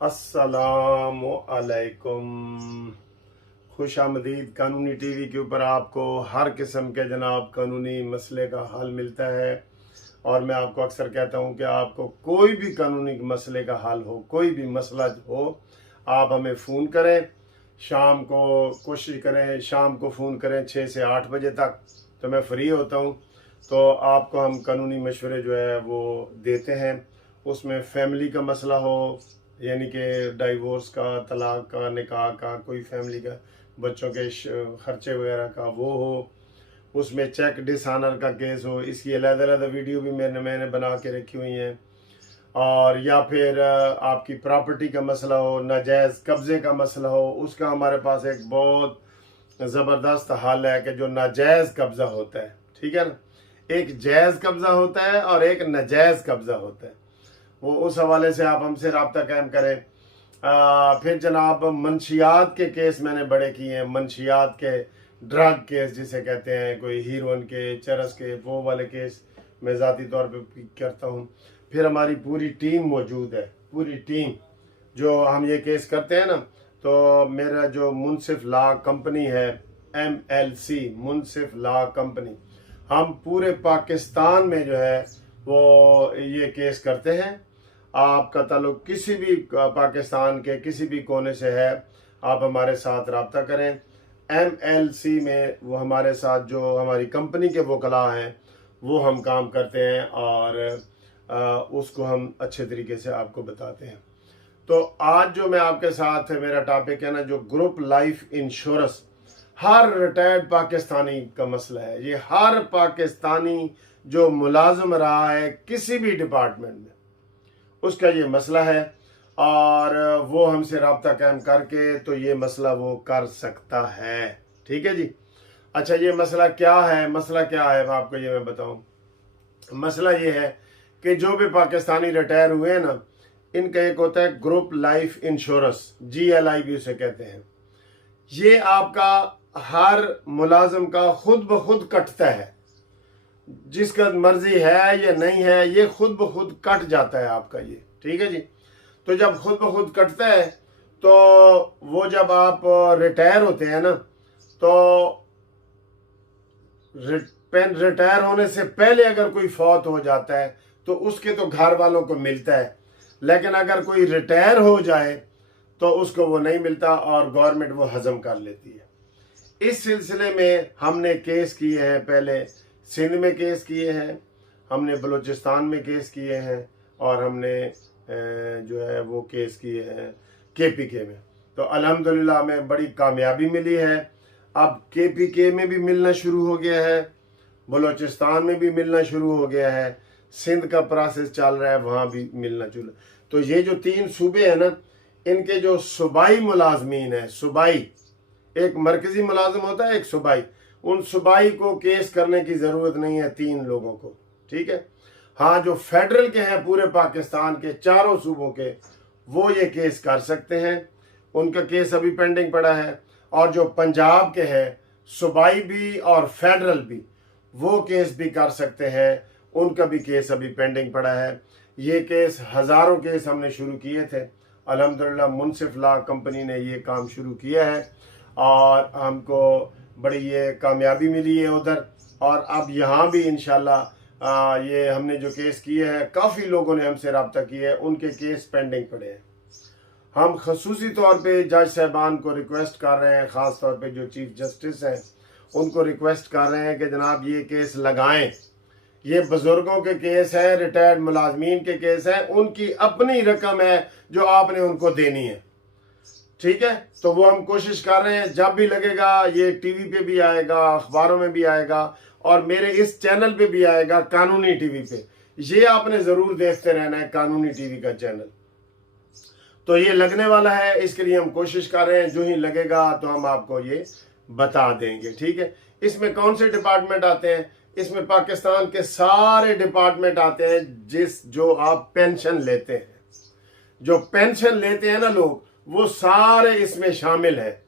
अस्सलामु अलैकुम। खुश आमदीद। कानूनी टीवी के ऊपर आपको हर किस्म के जनाब कानूनी मसले का हल मिलता है। और मैं आपको अक्सर कहता हूं कि आपको कोई भी कानूनी मसले का हल हो, कोई भी मसला हो, आप हमें फ़ोन करें। शाम को कोशिश करें, शाम को फ़ोन करें 6 से 8 बजे तक, तो मैं फ्री होता हूं। तो आपको हम कानूनी मशवरे जो है वो देते हैं। उसमें फैमिली का मसला हो, यानी कि डाइवोर्स का, तलाक का, निकाह का, कोई फैमिली का, बच्चों के खर्चे वगैरह का वो हो, उसमें चेक डिसऑनर का केस हो, इसकी अलग-अलग वीडियो भी मैंने बना के रखी हुई हैं। और या फिर आपकी प्रॉपर्टी का मसला हो, नाजायज़ कब्ज़े का मसला हो, उसका हमारे पास एक बहुत ज़बरदस्त हल है कि जो नाजायज़ कब्ज़ा होता है, ठीक है ना, एक जायज़ कब्ज़ा होता है और एक नाजायज़ कब्ज़ा होता है। वो उस हवाले से आप हमसे रब्ता कायम करें। फिर जनाब मंशियात के केस मैंने बड़े किए हैं। मंशियात के ड्रग केस जिसे कहते हैं, कोई हीरोइन के, चरस के, वो वाले केस मैं ज़ाती तौर पे करता हूँ। फिर हमारी पूरी टीम मौजूद है, पूरी टीम जो हम ये केस करते हैं ना। तो मेरा जो मुनसिफ लॉ कंपनी है, MLC मुनसिफ लॉ कंपनी, हम पूरे पाकिस्तान में जो है वो ये केस करते हैं। आपका ताल्लुक किसी भी पाकिस्तान के किसी भी कोने से है, आप हमारे साथ रब्ता करें। MLC में वो हमारे साथ जो हमारी कंपनी के वकला हैं वो हम काम करते हैं और उसको हम अच्छे तरीके से आपको बताते हैं। तो आज जो मैं आपके साथ है, मेरा टॉपिक है ना, जो ग्रुप लाइफ इंश्योरेंस, हर रिटायर्ड पाकिस्तानी का मसला है। ये हर पाकिस्तानी जो मुलाजिम रहा है किसी भी डिपार्टमेंट में, उसका ये मसला है और वो हमसे रब्ता कायम करके तो ये मसला वो कर सकता है। ठीक है जी। अच्छा, ये मसला क्या है? मसला क्या है आपको ये मैं बताऊं। मसला ये है कि जो भी पाकिस्तानी रिटायर हुए हैं ना, इनका एक होता है ग्रुप लाइफ इंश्योरेंस, GLI भी उसे कहते हैं। ये आपका हर मुलाजिम का खुद ब खुद कटता है, जिसका मर्जी है या नहीं है, ये खुद ब खुद कट जाता है आपका ये। ठीक है जी। तो जब खुद ब खुद कटता है तो वो जब आप रिटायर होते हैं ना, तो रिटायर होने से पहले अगर कोई फौत हो जाता है तो उसके तो घर वालों को मिलता है, लेकिन अगर कोई रिटायर हो जाए तो उसको वो नहीं मिलता और गवर्नमेंट वो हजम कर लेती है। इस सिलसिले में हमने केस किए हैं, पहले सिंध में केस किए हैं, हमने बलूचिस्तान में केस किए हैं और हमने जो है वो केस किए हैं KPK में। तो अल्हम्दुलिल्लाह हमें बड़ी कामयाबी मिली है। अब KPK में भी मिलना शुरू हो गया है, बलूचिस्तान में भी मिलना शुरू हो गया है, सिंध का प्रोसेस चल रहा है, वहाँ भी मिलना शुरू। तो ये जो 3 सूबे हैं ना, इनके जो सूबाई मुलाजमीन है, सूबाई, एक मरकजी मुलाजिम होता है, एक सूबाई, उन सूबाई को केस करने की ज़रूरत नहीं है 3 लोगों को। ठीक है। हाँ, जो फेडरल के हैं पूरे पाकिस्तान के चारों सूबों के, वो ये केस कर सकते हैं, उनका केस अभी पेंडिंग पड़ा है। और जो पंजाब के हैं, सूबाई भी और फेडरल भी, वो केस भी कर सकते हैं, उनका भी केस अभी पेंडिंग पड़ा है। ये केस हज़ारों केस हमने शुरू किए थे। अल्हम्दुलिल्लाह मुनसिफ लॉ कंपनी ने ये काम शुरू किया है और हमको बड़ी ये कामयाबी मिली है उधर। और अब यहाँ भी इंशाल्लाह ये हमने जो केस किए हैं, काफ़ी लोगों ने हमसे रब्ता किया है, उनके केस पेंडिंग पड़े हैं। हम खसूसी तौर पे जज साहबान को रिक्वेस्ट कर रहे हैं, ख़ास तौर पे जो चीफ जस्टिस हैं उनको रिक्वेस्ट कर रहे हैं कि जनाब ये केस लगाएं। ये बुजुर्गों के केस है, रिटायर्ड मुलाजमीन के केस है, उनकी अपनी रकम है जो आपने उनको देनी है। ठीक है। तो वो हम कोशिश कर रहे हैं, जब भी लगेगा ये टीवी पे भी आएगा, अखबारों में भी आएगा और मेरे इस चैनल पे भी आएगा, कानूनी टीवी पे। ये आपने ज़रूर देखते रहना है, कानूनी टीवी का चैनल। तो ये लगने वाला है, इसके लिए हम कोशिश कर रहे हैं, जो ही लगेगा तो हम आपको ये बता देंगे। ठीक है। इसमें कौन से डिपार्टमेंट आते हैं? इसमें पाकिस्तान के सारे डिपार्टमेंट आते हैं। जो आप पेंशन लेते हैं, जो पेंशन लेते हैं ना लोग, वो सारे इसमें शामिल है।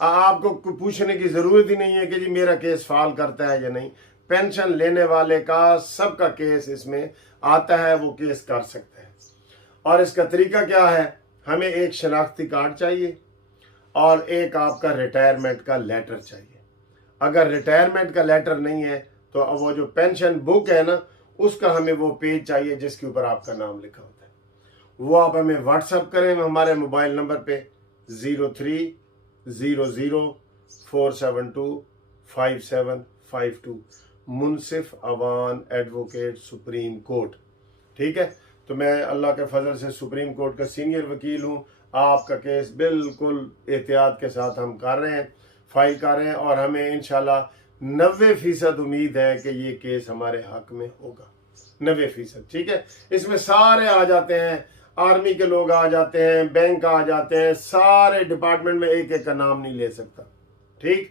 आपको पूछने की जरूरत ही नहीं है कि जी मेरा केस फाल करता है या नहीं। पेंशन लेने वाले का सबका केस इसमें आता है, वो केस कर सकते हैं। और इसका तरीका क्या है? हमें एक शनाख्ती कार्ड चाहिए और एक आपका रिटायरमेंट का लेटर चाहिए। अगर रिटायरमेंट का लेटर नहीं है तो वो जो पेंशन बुक है ना, उसका हमें वो पेज चाहिए जिसके ऊपर आपका नाम लिखा होता है। वो आप हमें व्हाट्सअप करें हमारे मोबाइल नंबर पे 0300472572 मुनसिफ अवान एडवोकेट सुप्रीम कोर्ट। ठीक है, तो मैं अल्लाह के फजल से सुप्रीम कोर्ट का सीनियर वकील हूँ। आपका केस बिल्कुल एहतियात के साथ हम कर रहे हैं, फाइल कर रहे हैं, और हमें इंशाल्लाह 90% उम्मीद है कि ये केस हमारे हक में होगा। 90%। ठीक है, इसमें सारे आ जाते हैं, आर्मी के लोग आ जाते हैं, बैंक आ जाते हैं, सारे डिपार्टमेंट में एक एक का नाम नहीं ले सकता। ठीक,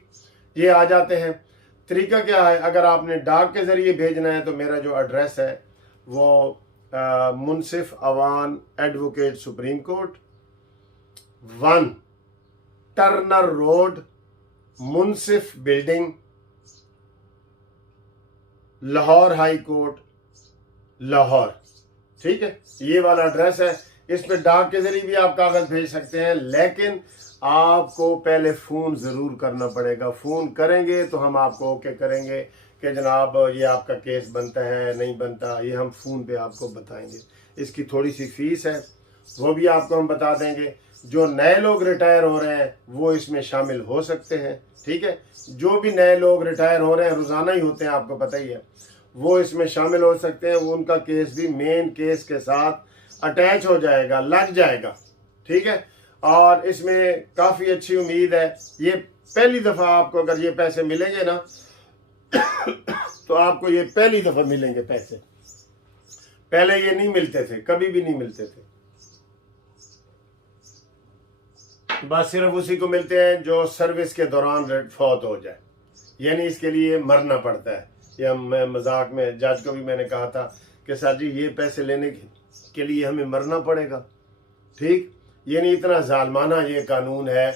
ये आ जाते हैं। तरीका क्या है, अगर आपने डाक के जरिए भेजना है तो मेरा जो एड्रेस है वो Munsif Awan advocate supreme court 1 Turner road, Munsif building, Lahore high court, Lahore. ठीक है, ये वाला एड्रेस है। इस पे डाक के जरिए भी आप कागज भेज सकते हैं, लेकिन आपको पहले फोन जरूर करना पड़ेगा। फोन करेंगे तो हम आपको ओके करेंगे कि जनाब ये आपका केस बनता है नहीं बनता, ये हम फोन पे आपको बताएंगे। इसकी थोड़ी सी फीस है, वो भी आपको हम बता देंगे। जो नए लोग रिटायर हो रहे हैं वो इसमें शामिल हो सकते हैं। ठीक है, जो भी नए लोग रिटायर हो रहे हैं, रोजाना ही होते हैं, आपको पता ही है, वो इसमें शामिल हो सकते हैं। वो उनका केस भी मेन केस के साथ अटैच हो जाएगा, लग जाएगा। ठीक है, और इसमें काफी अच्छी उम्मीद है। ये पहली दफा आपको अगर ये पैसे मिलेंगे ना तो आपको ये पहली दफा मिलेंगे पैसे। पहले ये नहीं मिलते थे, कभी भी नहीं मिलते थे। बस सिर्फ उसी को मिलते हैं जो सर्विस के दौरान फौत हो जाए, यानी इसके लिए मरना पड़ता है। या मैं मजाक में जज को भी मैंने कहा था कि सर जी ये पैसे लेने के लिए हमें मरना पड़ेगा। ठीक, ये नहीं, इतना जालमाना ये कानून है।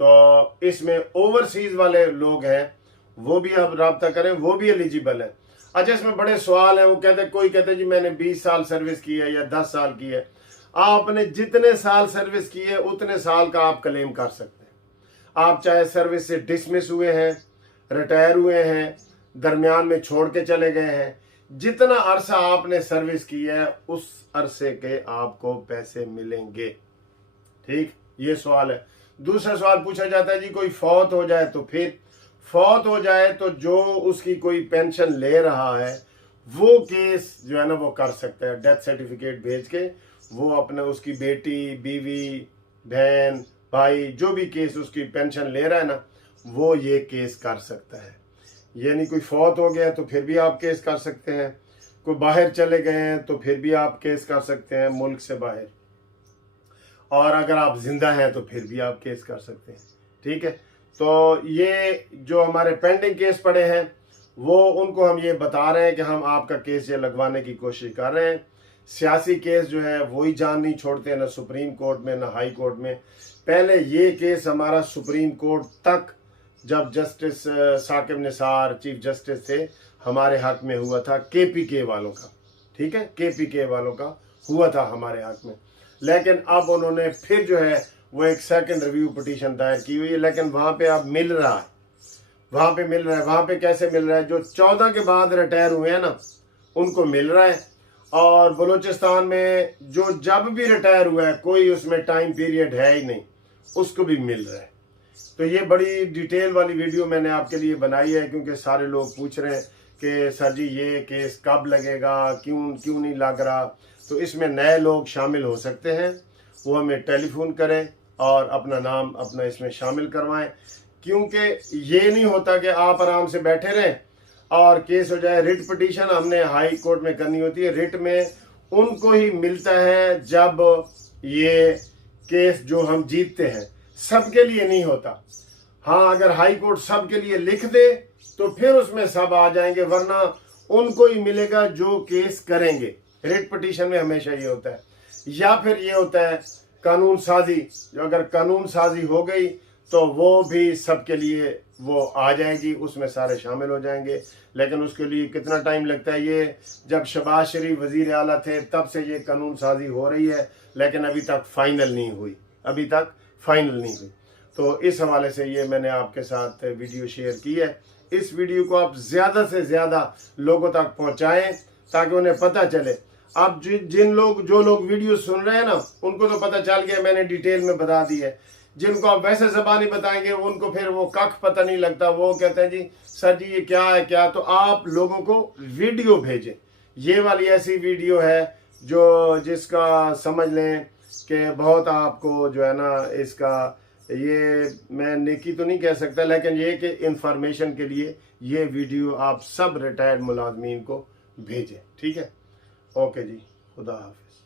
तो इसमें ओवरसीज वाले लोग हैं वो भी आप रब्ता करें, वो भी एलिजिबल है। अच्छा, इसमें बड़े सवाल हैं। वो कहते, कोई कहते जी मैंने 20 साल सर्विस की है या 10 साल की है। आपने जितने साल सर्विस की है उतने साल का आप क्लेम कर सकते हैं। आप चाहे सर्विस से डिसमिस हुए हैं, रिटायर हुए हैं, दरमियान में छोड़ के चले गए हैं, जितना अरसा आपने सर्विस की है उस अरसे के आपको पैसे मिलेंगे। ठीक, ये सवाल है। दूसरा सवाल पूछा जाता है जी कोई फौत हो जाए तो फिर फौत हो जाए तो जो उसकी कोई पेंशन ले रहा है वो केस जो है ना वो कर सकता है। डेथ सर्टिफिकेट भेज के वो अपने उसकी बेटी, बीवी, बहन, भाई, जो भी केस उसकी पेंशन ले रहा है ना, वो ये केस कर सकता है। यानी कोई फौत हो गया तो फिर भी आप केस कर सकते हैं, कोई बाहर चले गए हैं तो फिर भी आप केस कर सकते हैं मुल्क से बाहर, और अगर आप जिंदा हैं तो फिर भी आप केस कर सकते हैं। ठीक है, तो ये जो हमारे पेंडिंग केस पड़े हैं वो उनको हम ये बता रहे हैं कि हम आपका केस ये लगवाने की कोशिश कर रहे हैं। सियासी केस जो है वही जान नहीं छोड़ते, ना सुप्रीम कोर्ट में ना हाई कोर्ट में। पहले ये केस हमारा सुप्रीम कोर्ट तक, जब justice Saqib Nisar chief justice थे, हमारे हक में हुआ था, केपीके वालों का। ठीक है, केपीके वालों का हुआ था हमारे हक में। लेकिन अब उन्होंने फिर जो है वो एक सेकंड रिव्यू पिटीशन दायर की हुई है, लेकिन वहां पे अब मिल रहा है, वहां पे मिल रहा है। वहां पे कैसे मिल रहा है, जो 14 के बाद रिटायर हुए हैं ना उनको मिल रहा है, और बलूचिस्तान में जो जब भी रिटायर हुआ है कोई उसमें टाइम पीरियड है ही नहीं, उसको भी मिल रहा है। तो ये बड़ी डिटेल वाली वीडियो मैंने आपके लिए बनाई है, क्योंकि सारे लोग पूछ रहे हैं कि सर जी ये केस कब लगेगा, क्यों नहीं लग रहा। तो इसमें नए लोग शामिल हो सकते हैं, वो हमें टेलीफोन करें और अपना नाम अपना इसमें शामिल करवाएं, क्योंकि ये नहीं होता कि आप आराम से बैठे रहें और केस हो जाए। रिट पिटीशन हमने हाई कोर्ट में करनी होती है, रिट में उनको ही मिलता है जब ये केस जो हम जीतते हैं, सबके लिए नहीं होता। हाँ, अगर हाई कोर्ट सबके लिए लिख दे तो फिर उसमें सब आ जाएंगे, वरना उनको ही मिलेगा जो केस करेंगे। रिट पिटीशन में हमेशा ये होता है। या फिर ये होता है कानून साजी, अगर कानून साजी हो गई तो वो भी सबके लिए वो आ जाएगी, उसमें सारे शामिल हो जाएंगे। लेकिन उसके लिए कितना टाइम लगता है, ये जब शहबाज शरीफ वजीर आला थे तब से ये कानून साजी हो रही है, लेकिन अभी तक फाइनल नहीं हुई, अभी तक फाइनल नहीं हुई। तो इस हवाले से ये मैंने आपके साथ वीडियो शेयर की है। इस वीडियो को आप ज़्यादा से ज़्यादा लोगों तक पहुँचाएँ ताकि उन्हें पता चले। अब जो लोग वीडियो सुन रहे हैं ना, उनको तो पता चल गया, मैंने डिटेल में बता दी है। जिनको आप वैसे ज़बानी बताएंगे उनको फिर वो कख पता नहीं लगता, वो कहते हैं जी सर जी ये क्या है क्या। तो आप लोगों को वीडियो भेजें, ये वाली ऐसी वीडियो है जिसका समझ लें कि बहुत आपको जो है ना, इसका ये मैं नेकी तो नहीं कह सकता, लेकिन ये कि इंफॉर्मेशन के लिए ये वीडियो आप सब रिटायर्ड मुलाजमीन को भेजें। ठीक है, ओके जी, खुदा हाफिज़।